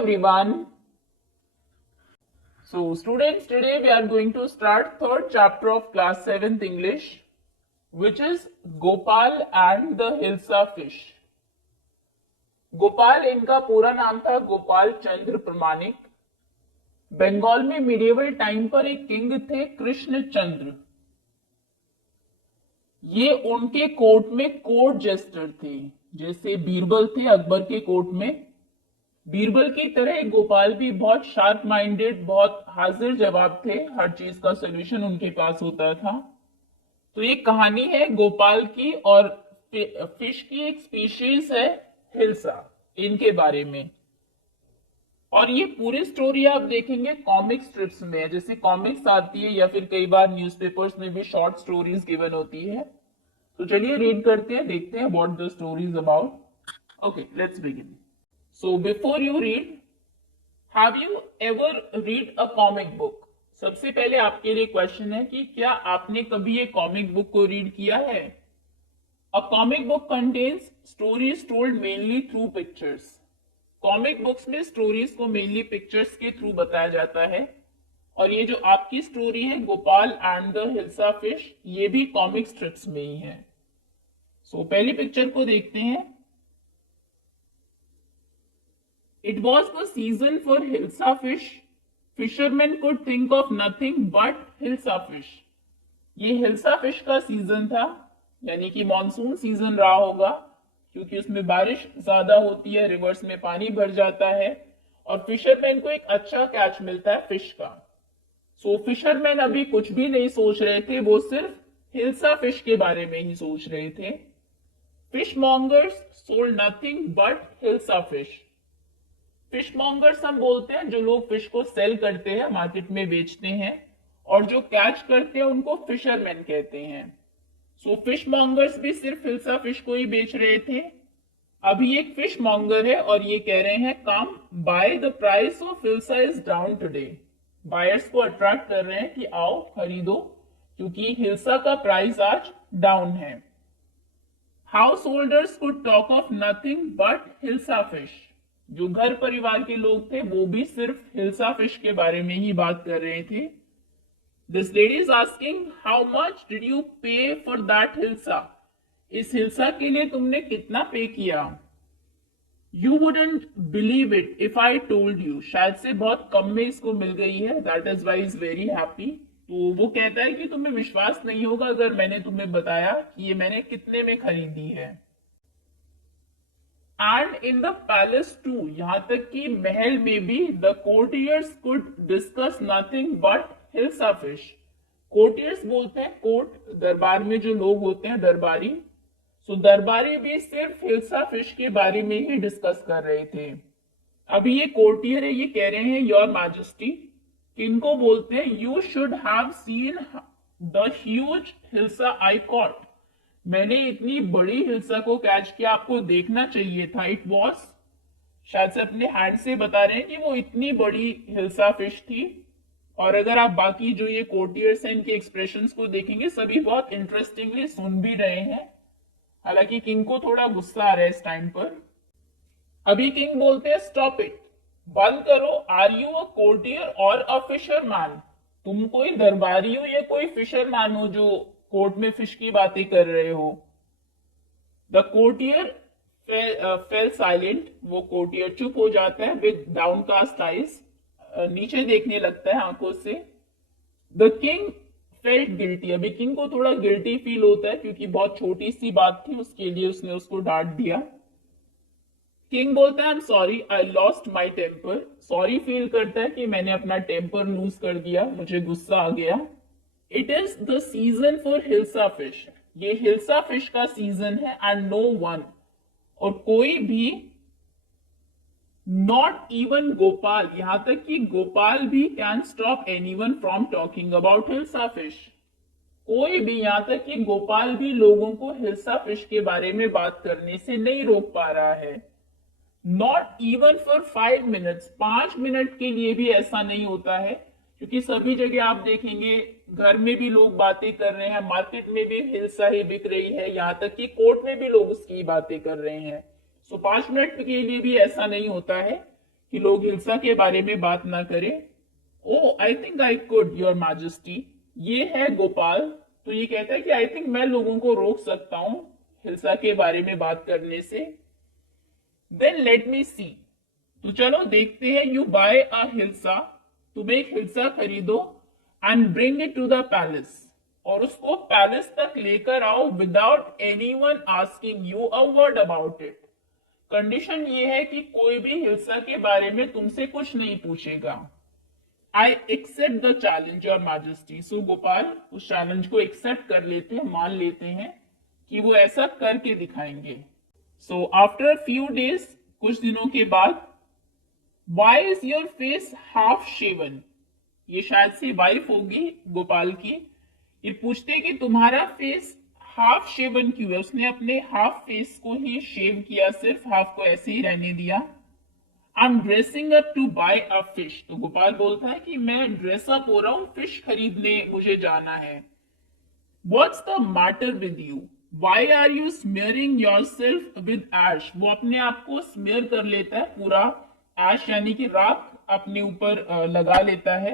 everyone. So students, today we are going to start third chapter of class 7th English, which is Gopal and the Hilsa fish. Gopal इनका पूरा नाम था गोपाल चंद्र प्रमाणिक। बंगाल में medieval time पर एक किंग थे कृष्ण चंद्र। ये उनके कोर्ट में कोर्ट जेस्टर थे, जैसे बीरबल थे अकबर के कोर्ट में। बीरबल की तरह गोपाल भी बहुत शार्प माइंडेड, बहुत हाजिर जवाब थे, हर चीज का सोल्यूशन उनके पास होता था। तो ये कहानी है गोपाल की और फिश की एक स्पीशीज है हिल्सा, इनके बारे में। और ये पूरी स्टोरी आप देखेंगे कॉमिक स्ट्रिप्स में, जैसे कॉमिक्स आती है या फिर कई बार न्यूज़पेपर्स में भी शॉर्ट स्टोरीज गिवन होती है। तो चलिए रीड करते हैं, देखते हैं what the story is about. Okay, let's begin. So before you read, have you ever read a comic book? सबसे पहले आपके लिए क्वेश्चन है कि क्या आपने कभी एक कॉमिक बुक को रीड किया है? A comic book contains stories told mainly through pictures. Comic books में स्टोरीज को मेनली पिक्चर्स के थ्रू बताया जाता है। और ये जो आपकी स्टोरी है Gopal and the hilsa fish, ये भी कॉमिक स्ट्रिप्स में ही है। सो पहली पिक्चर को देखते हैं। It was the season for Hilsa fish. Fishermen could think of nothing but Hilsa fish. ये हिल्सा फिश का सीजन था, यानी कि मॉनसून सीजन रहा होगा, क्योंकि उसमें बारिश ज्यादा होती है, रिवर्स में पानी भर जाता है और फिशरमैन को एक अच्छा कैच मिलता है फिश का। सो फिशरमैन अभी कुछ भी नहीं सोच रहे थे, वो सिर्फ हिल्सा फिश के बारे में ही सोच रहे थे। Fish mongers sold nothing but hilsa fish. Fish mongers हम बोलते हैं जो लोग फिश को सेल करते हैं, मार्केट में बेचते हैं, और जो कैच करते हैं उनको फिशरमैन कहते हैं। सो फिश मॉन्गर्स भी सिर्फ हिल्सा फिश को ही बेच रहे थे। अभी एक फिश मॉन्गर है और ये कह रहे हैं come by, the price of hilsa is down today. Buyers को अट्रैक्ट कर रहे हैं कि आओ खरीदो, क्योंकि हिल्सा का प्राइस आज डाउन है। House holders could talk of nothing but hilsa fish. जो घर परिवार के लोग थे वो भी सिर्फ हिल्सा फिश के बारे में ही बात कर रहे थे। This lady is asking how much did you pay for that hilsa. इस हिल्सा के लिए तुमने कितना पे किया? You wouldn't believe it if I told you. शायद से बहुत कम में इसको मिल गई है, that is why is very happy. तो वो कहता है कि तुम्हें विश्वास नहीं होगा अगर मैंने तुम्हें बताया कि ये मैंने कितने में खरीदी है। And in the palace too, यहां तक कि महल में भी the courtiers could discuss nothing but hilsa fish. Courtiers बोलते हैं कोर्ट, दरबार में जो लोग होते हैं दरबारी। सो दरबारी भी सिर्फ हिल्सा फिश के बारे में ही डिस्कस कर रहे थे। अभी ये कोर्टियर है, ये कह रहे हैं योर मैजेस्टी। किनको बोलते हैं? You should have seen the huge hilsa I cot. मैंने इतनी बड़ी हिल्सा को कैच किया, आपको देखना चाहिए था। इट वॉज, शायद से अपने हैंड से बता रहे हैं कि वो इतनी बड़ी हिल्सा फिश थी। और अगर आप बाकी जो ये कोर्टियर्स हैं इनके एक्सप्रेशंस को देखेंगे, सभी बहुत इंटरेस्टिंगली सुन भी रहे हैं। हालांकि किंग को थोड़ा गुस्सा आ रहा है इस टाइम पर। अभी किंग बोलते हैं स्टॉप इट, बंद करो। आर यू अ कोर्टियर और अ फिशरमैन? तुम कोई दरबारी हो या कोई फिशरमैन हो जो कोर्ट में फिश की बातें कर रहे हो? The courtier fail silent. वो कोर्टियर चुप हो जाता है विद डाउनकास्ट आइज, नीचे देखने लगता है आंखों से। The king felt guilty. अभी किंग को थोड़ा गिल्टी फील होता है क्योंकि बहुत छोटी सी बात थी, उसके लिए उसने उसको डांट दिया। किंग बोलता है I am sorry I lost my temper. Sorry फील करता है कि मैंने अपना टेम्पर लूज कर दिया, मुझे गुस्सा आ गया। It is the season for hilsa fish. ये हिल्सा फिश का सीजन है एंड नो वन, और कोई भी, नॉट इवन गोपाल, यहां तक कि गोपाल भी can stop anyone from talking about hilsa fish. कोई भी, यहां तक कि गोपाल भी लोगों को हिल्सा फिश के बारे में बात करने से नहीं रोक पा रहा है। Not even for 5 minutes, 5 minute के लिए भी ऐसा नहीं होता है, क्योंकि सभी जगह आप देखेंगे घर में भी लोग बातें कर रहे हैं, मार्केट में भी हिल्सा ही बिक रही है, यहाँ तक कि कोर्ट में भी लोग उसकी बातें कर रहे हैं। सो 5 मिनट के लिए भी ऐसा नहीं होता है कि लोग हिल्सा के बारे में बात ना करें। Oh I think I could your majesty. ये है गोपाल। तो ये कहता है कि आई थिंक मैं लोगों को रोक सकता हूं हिल्सा के बारे में बात करने से। Then let me see. तो चलो देखते हैं। You buy a hilsa. तुम एक हिल्सा खरीदो and bring it to the palace. और उसको पैलेस तक लेकर आओ without anyone asking you a word about it. Condition ये है कि कोई भी हिल्सा के बारे में तुमसे कुछ नहीं पूछेगा। I accept the challenge your majesty. So Gopal उस चैलेंज को एक्सेप्ट कर लेते हैं, मान लेते हैं कि वो ऐसा करके दिखाएंगे। सो आफ्टर फ्यू डेज, कुछ दिनों के बाद, why is your face half shaven. ये शायद से वाइफ होगी गोपाल की। ये पूछते कि तुम्हारा फेस हाफ शेवन क्यों है। उसने अपने हाफ फेस को ही शेव किया, सिर्फ हाफ को ऐसे ही रहने दिया। I am dressing up to buy a fish. तो गोपाल बोलता है कि मैं ड्रेसअप हो रहा हूं, फिश खरीदने मुझे जाना है। What's the matter with you, why are you smearing yourself with ash. वो अपने आप को स्मेयर कर लेता है पूरा, एश यानी कि राख अपने ऊपर लगा लेता है।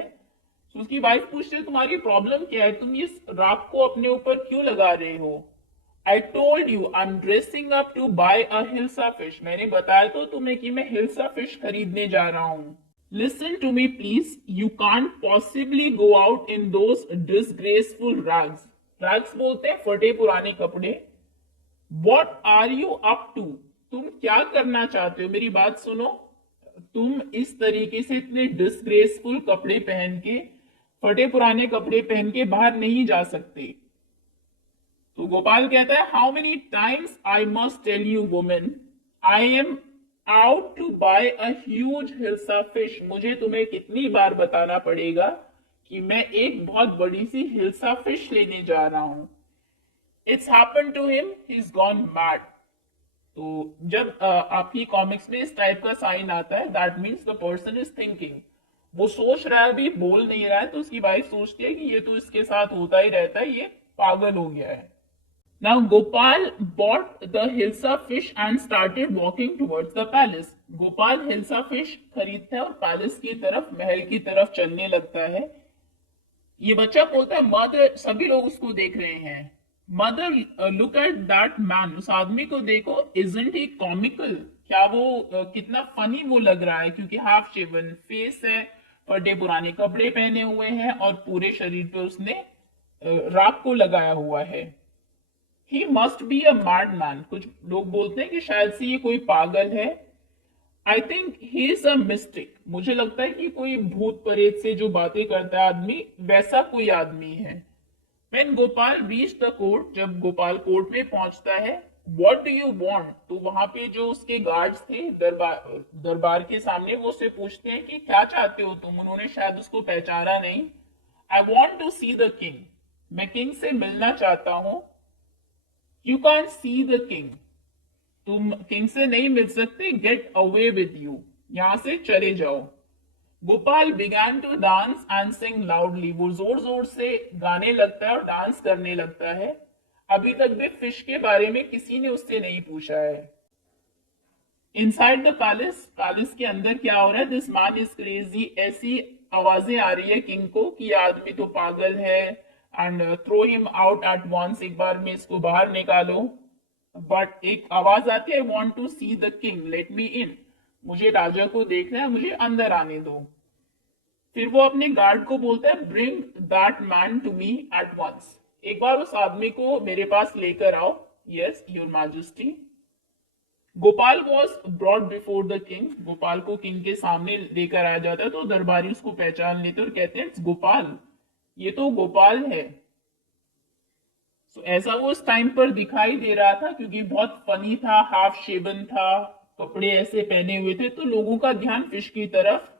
तो उसकी वाइफ पूछती है तुम्हारी प्रॉब्लम क्या है, तुम इस राख को अपने ऊपर क्यों लगा रहे हो। I told you I am dressing up to buy a hilsa fish. मैंने बताया तो तुम्हें कि मैं हिल्सा फिश खरीदने जा रहा हूं। Listen to me please, you can't possibly go out in those disgraceful rags. Rags बोलते हैं फटे पुराने कपड़े। What are you up to, तुम क्या करना चाहते हो, मेरी बात सुनो। तुम इस तरीके से इतने डिसग्रेसफुल कपड़े पहन के, फटे पुराने कपड़े पहन के बाहर नहीं जा सकते। तो गोपाल कहता है how many times I must tell you women, I am out to buy a huge hilsa fish. मुझे तुम्हें कितनी बार बताना पड़ेगा कि मैं एक बहुत बड़ी सी हिल्सा फिश लेने जा रहा हूं। It's happen to him, he is gone mad. तो जब आपकी कॉमिक्स में इस टाइप का साइन आता है, that means the person is thinking. वो सोच रहा है, अभी बोल नहीं रहा है। तो उसकी वाइफ सोचती है कि ये तो इसके साथ होता ही रहता है, ये पागल हो गया है। Now Gopal bought the Hilsa fish and started walking towards the palace. Gopal hilsa fish खरीदता है और पैलेस की तरफ, महल की तरफ चलने लगता है। ये बच्चा बोलता है मदर, सभी लोग उसको देख रहे हैं। Mother look at that man, उस आदमी को देखो। इजंट ही कॉमिकल, क्या वो कितना फनी वो लग रहा है, क्योंकि हाफ शेवन फेस है, फटे पुराने कपड़े पहने हुए हैं और पूरे शरीर पे उसने राख को लगाया हुआ है। He must be a mad man, कुछ लोग बोलते हैं कि शायद से ये कोई पागल है। I think he is a mistake, मुझे लगता है कि कोई भूत प्रेत से जो बातें करता है आदमी, वैसा कोई आदमी है। When Gopal reach the court, जब गोपाल कोर्ट में पहुंचता है, व्हाट डू यू वांट, तो वहां पे जो उसके गार्ड्स थे दरबार के सामने, वो उससे पूछते हैं कि क्या चाहते हो तुम। उन्होंने शायद उसको पहचाना नहीं। I want to see the king, मैं किंग से मिलना चाहता हूं। You can see the king, तुम किंग से नहीं मिल सकते। गेट अवे विद यू, यहां से चले जाओ। Gopal began to dance and sing loudly, वो जोर जोर से गाने लगता है और डांस करने लगता है। अभी तक भी फिश के बारे में किसी ने उससे नहीं पूछा है। इनसाइड द पैलेस, पैलेस के अंदर क्या हो रहा है। दिस मैन इज क्रेजी, ऐसी आवाजें आ रही है किंग को कि आदमी तो पागल है, and throw him out at once, एक बार में इसको बाहर निकालो। बट एक आवाज आती है, I want to see the king, let me in, मुझे राजा को देखना है, मुझे अंदर आने दो। फिर वो अपने गार्ड को बोलता है bring that man to me at once, एक बार उस आदमी को मेरे पास लेकर आओ। Yes your majesty. Gopal was brought before the king, Gopal को किंग के सामने लेकर आया जाता है। तो दरबारी उसको पहचान लेते और कहते हैं इट्स गोपाल, ये तो गोपाल है। ऐसा वो उस टाइम पर दिखाई दे रहा था, क्योंकि बहुत फनी था, हाफ शेवन था, कपड़े ऐसे पहने हुए थे, तो लोगों का ध्यान फिश की तरफ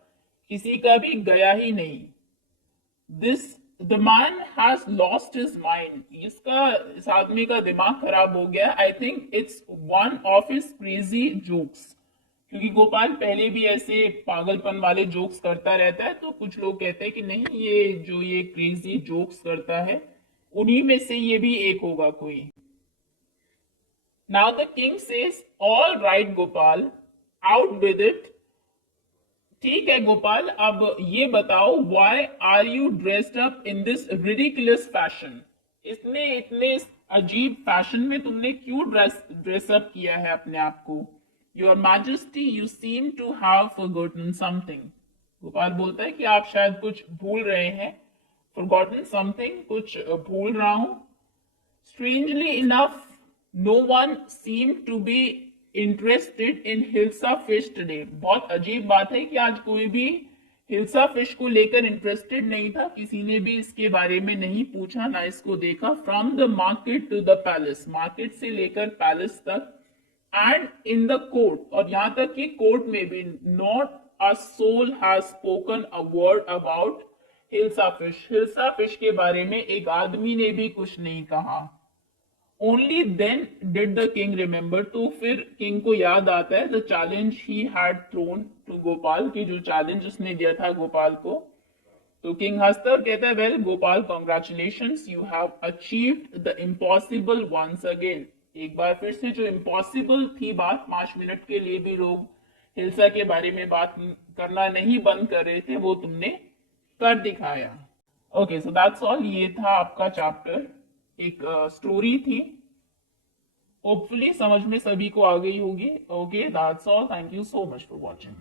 किसी का भी गया ही नहीं। This the man has lost his mind, इस आदमी का दिमाग खराब हो गया। I think it's one of his crazy jokes, क्योंकि गोपाल पहले भी ऐसे पागलपन वाले जोक्स करता रहता है। तो कुछ लोग कहते हैं कि नहीं, ये क्रेजी जोक्स करता है, उन्हीं में से ये भी एक होगा कोई। Now the king says all right Gopal, out with it, ठीक है गोपाल, अब ये बताओ, why are you dressed up in this ridiculous fashion? इतने अजीब फैशन में तुमने क्यों ड्रेसअप किया है अपने आप को? Your majesty, you seem to have forgotten something. Gopal बोलता है कि आप शायद कुछ भूल रहे हैं। फॉरगॉटन समथिंग, कुछ भूल रहा हूं। Strangely enough, no one seemed to be interested in hilsa fish today. बहुत अजीब बात है कि आज कोई भी हिल्सा फिश को लेकर इंटरेस्टेड नहीं था, किसी ने भी इसके बारे में नहीं पूछा, ना इसको देखा। From the market to the palace, market से लेकर पैलेस तक, एंड इन द कोर्ट, और यहां तक कि कोर्ट में भी, not a soul has spoken a word about hilsa fish. Hilsa fish के बारे में एक आदमी ने भी कुछ नहीं कहा। Only then did the king remember, तो फिर किंग को याद आता है the challenge he had thrown to Gopal, की जो चैलेंज उसने दिया था गोपाल को। तो किंग हंसता और कहता है, well Gopal, congratulations, you have achieved the impossible once again. एक बार फिर से जो इम्पॉसिबल थी बात, 5 मिनट के लिए भी लोग हिल्सा के बारे में बात करना नहीं बंद कर रहे थे, वो तुमने कर दिखाया। Okay, so that's all. ये था आपका चैप्टर, एक स्टोरी थी। होपफुली समझ में सभी को आ गई होगी। Okay, that's all. Thank you so much for watching.